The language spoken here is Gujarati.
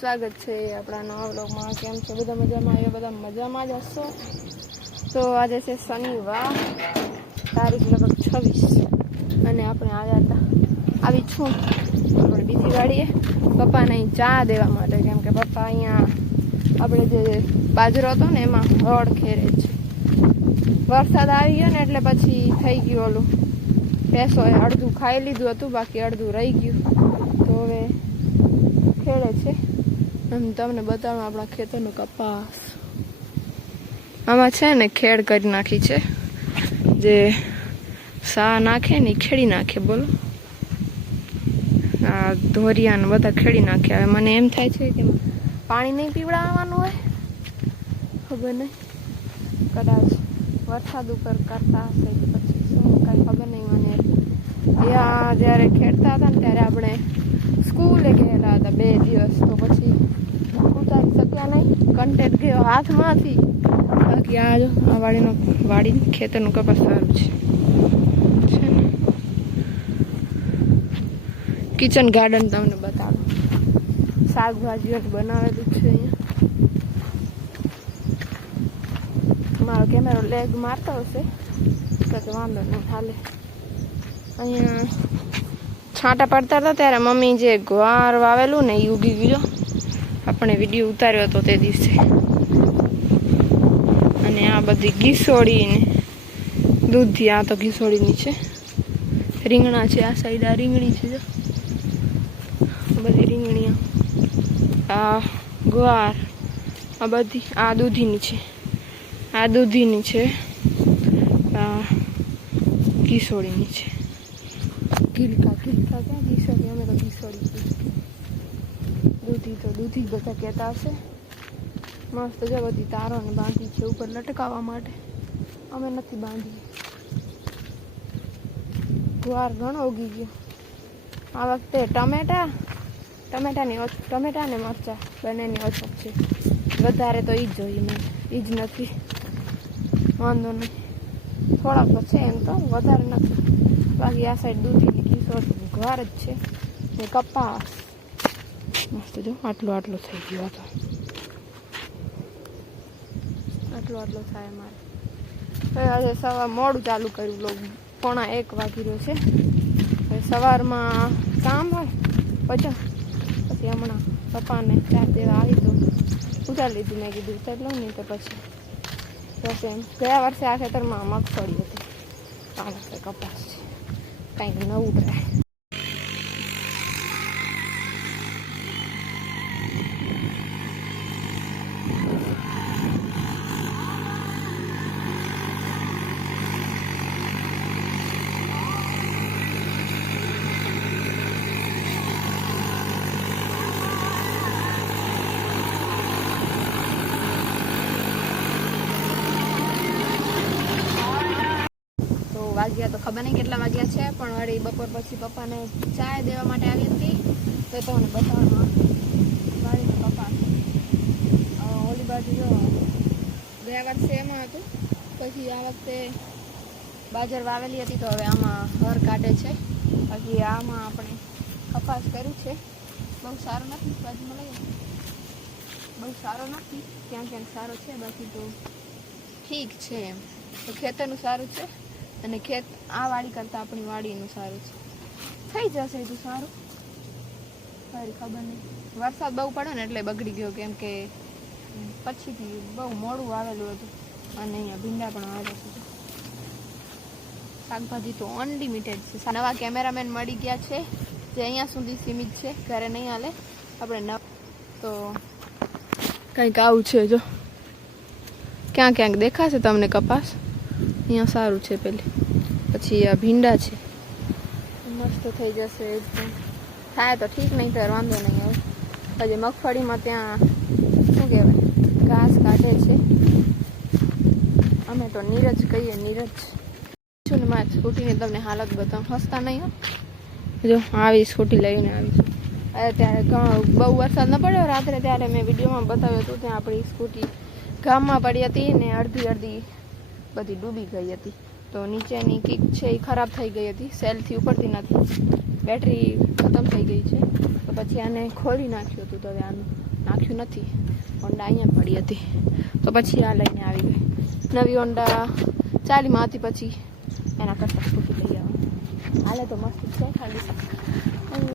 સ્વાગત છે આપણા નવા બ્લોગમાં કેમ છો? બધા મજામાં? આવ્યા બધા મજામાં જ હશો? તો આજે છે શનિવાર. તારીખ લગભગ છવ્વીસ અને આપણે આવ્યા હતા. આવી છું. આપણે બીજી ગાડીએ પપ્પાને અહીં ચા દેવા માટે. કેમ કે પપ્પા અહીંયા આપણે જે બાજરો હતો ને, એમાં હળ ખેરે છે. વરસાદ આવી ગયો ને એટલે પછી થઈ ગયું ઓલું. પેસો અડધું ખાઈ લીધું હતું, બાકી અડધું રહી ગયું. તો હવે તમને બતાવું, આપણા ખેતરનો કપાસ. આમાં છે ને ખેડ કરી નાખી છે. જે સા નાખે ને ખેડી નાખે, બોલો. આ ધોરિયાને બધા ખેડી નાખે. હવે મને એમ થાય છે કે પાણી નહીં પીવડાવવાનું હોય? ખબર નહીં. કદાચ વરસાદ ઉપર કરતા હશે પછી શું, કાંઈ ખબર નહીં મને. ત્યાં જ્યારે ખેડતા હતા ને ત્યારે આપણે સ્કૂલે ગયેલા હતા બે દિવસ, તો પછી શક્યા નહીં. કન્ટેન્ટ ગયો હાથમાંથી. બાકી આ જો, આ વાડીનો વાડી ખેતરનું કપાસ સારું છે. ને? કિચન ગાર્ડન તમને બતાડું શાકભાજીઓ બનાવેલું છે અહીંયા. મારો કેમેરો લેગ મારતો હશે. તો વાંધો નહીં હાલે. અહીંયા છાંટા પડતા હતા ત્યારે મમ્મી જે ગ્વાર વાવેલું ને એ ઉગી ગયો આપણે વીડિયો ઉતાર્યો હતો તે દિવસે. અને આ બધી ઘીસોળીને દૂધી આ તો ઘીસોળીની છે. રીંગણા છે, આ સાઈડ આ રીંગણી છે બધી રીંગણીયા આ ગુવાર, આ બધી, આ દૂધીની છે. આ દૂધીની છે. આ ઘીસોડીની છે. ગીલકા ગીલકા ક્યાં ઘીસોળી? અમે તો કહીએ. દૂધી તો દૂધી બધા કહેતા હશે. મસ્ત જો બધી તારોને બાંધી છે ઉપર લટકાવવા માટે. અમે નથી બાંધી ગુવાર ઘણો ઉગી ગયો. આ વખતે ટમેટા, ટમેટાની ટમેટા ને મરચાં બંનેની અછત છે. વધારે તો એ જ જોઈએ મેં. એ જ નથી. વાંધો નહીં. થોડાક તો છે એમ તો, વધારે નથી. બાકી આ સાઈડ દૂધીની કિશોર ઘર જ છે. ને કપાસ. મસ્ત જો, આટલો આટલો થઈ ગયો હતો. આટલો આટલો થાય મારે આજે સવાર મોડું ચાલુ કર્યું લોક પોણા એક વાગી રહ્યો છે. સવારમાં કામ હોય પછી પછી હમણાં પપ્પાને ચા દેવા આવી તો ઉતારી લીધું. મેં કીધું, ઉતારી લઉં નહીં તો પછી. બસ એમ ગયા વર્ષે આ ખેતરમાં મગફળી હતી. વર્ષે કપાસ છે. કાંઈક નવું ટ્રાય તો વાગ્યા તો ખબર નહીં કેટલા વાગ્યા છે પણ વળી બપોર પછી પપ્પાને ચા દેવા માટે આવી હતી. તો તમને બતાવવામાં કપાસ અ, ઓલી બાજુ જો ગયા વર્ષે એમાં હતું. પછી આ વખતે બાજર વાવેલી હતી તો હવે આમાં હર કાઢે છે. બાકી આમાં આપણે કપાસ કર્યું છે. બહુ સારો નથી બાજુમાં લઈએ બહુ સારો નથી. ક્યાં ક્યાંક સારો છે બાકી તો ઠીક છે એમ. તો ખેતરનું સારું છે? અને ખેત આ વાડી કરતાં આપણી વાડીનું સારું છે. થઈ જશે તો સારું. સારી ખબર નહીં. વરસાદ બહુ પડ્યો ને એટલે બગડી ગયો કેમ કે પછીથી બહુ મોડું આવેલું હતું. અને અહીંયા ભીંડા પણ આવેલા છે. શાકભાજી તો અનલિમિટેડ છે. નવા કેમેરામેન મળી ગયા છે. જે અહીંયા સુધી સીમિત છે. ઘરે નહીં હાલે. આપણે નવા તો કંઈક આવું છે જો. ક્યાં ક્યાંક દેખાશે તમને કપાસ? અહીંયા સારું છે પેલી. પછી આ ભીંડા છે. મસ્ત થઈ જશે થાય તો ઠીક, નહીં તો વાંધો નહીં હવે. પછી મગફળીમાં ત્યાં, શું કહેવાય, ઘાસ કાઢે છે. અમે તો નીરજ કહીએ નીરજ. છું ને સ્કૂટીની તમને હાલત બતાવું. હસતા નહીં જો, આવી સ્કૂટી લઈને આવી ત્યારે બહુ વરસાદ ન પડ્યો. રાત્રે ત્યારે મેં વિડીયોમાં બતાવ્યું હતું ત્યાં આપણી સ્કૂટી ગામમાં પડી હતી ને અડધી અડધી બધી ડૂબી ગઈ હતી. તો નીચેની કિક છે એ ખરાબ થઈ ગઈ હતી. સેલથી ઉપડતી નથી. બેટરી ખતમ થઈ ગઈ છે. તો પછી આને ખોલી નાખ્યું હતું તો હવે આનું નાખ્યું નથી. હોન્ડા અહીંયા પડી હતી. તો પછી આ લઈને આવી ગઈ. નવી હોન્ડા ચાલીમાં હતી પછી એના કરતાં સ્કૂટી લઈ આવવાનું હાલે તો મસ્ત છે ખાલી.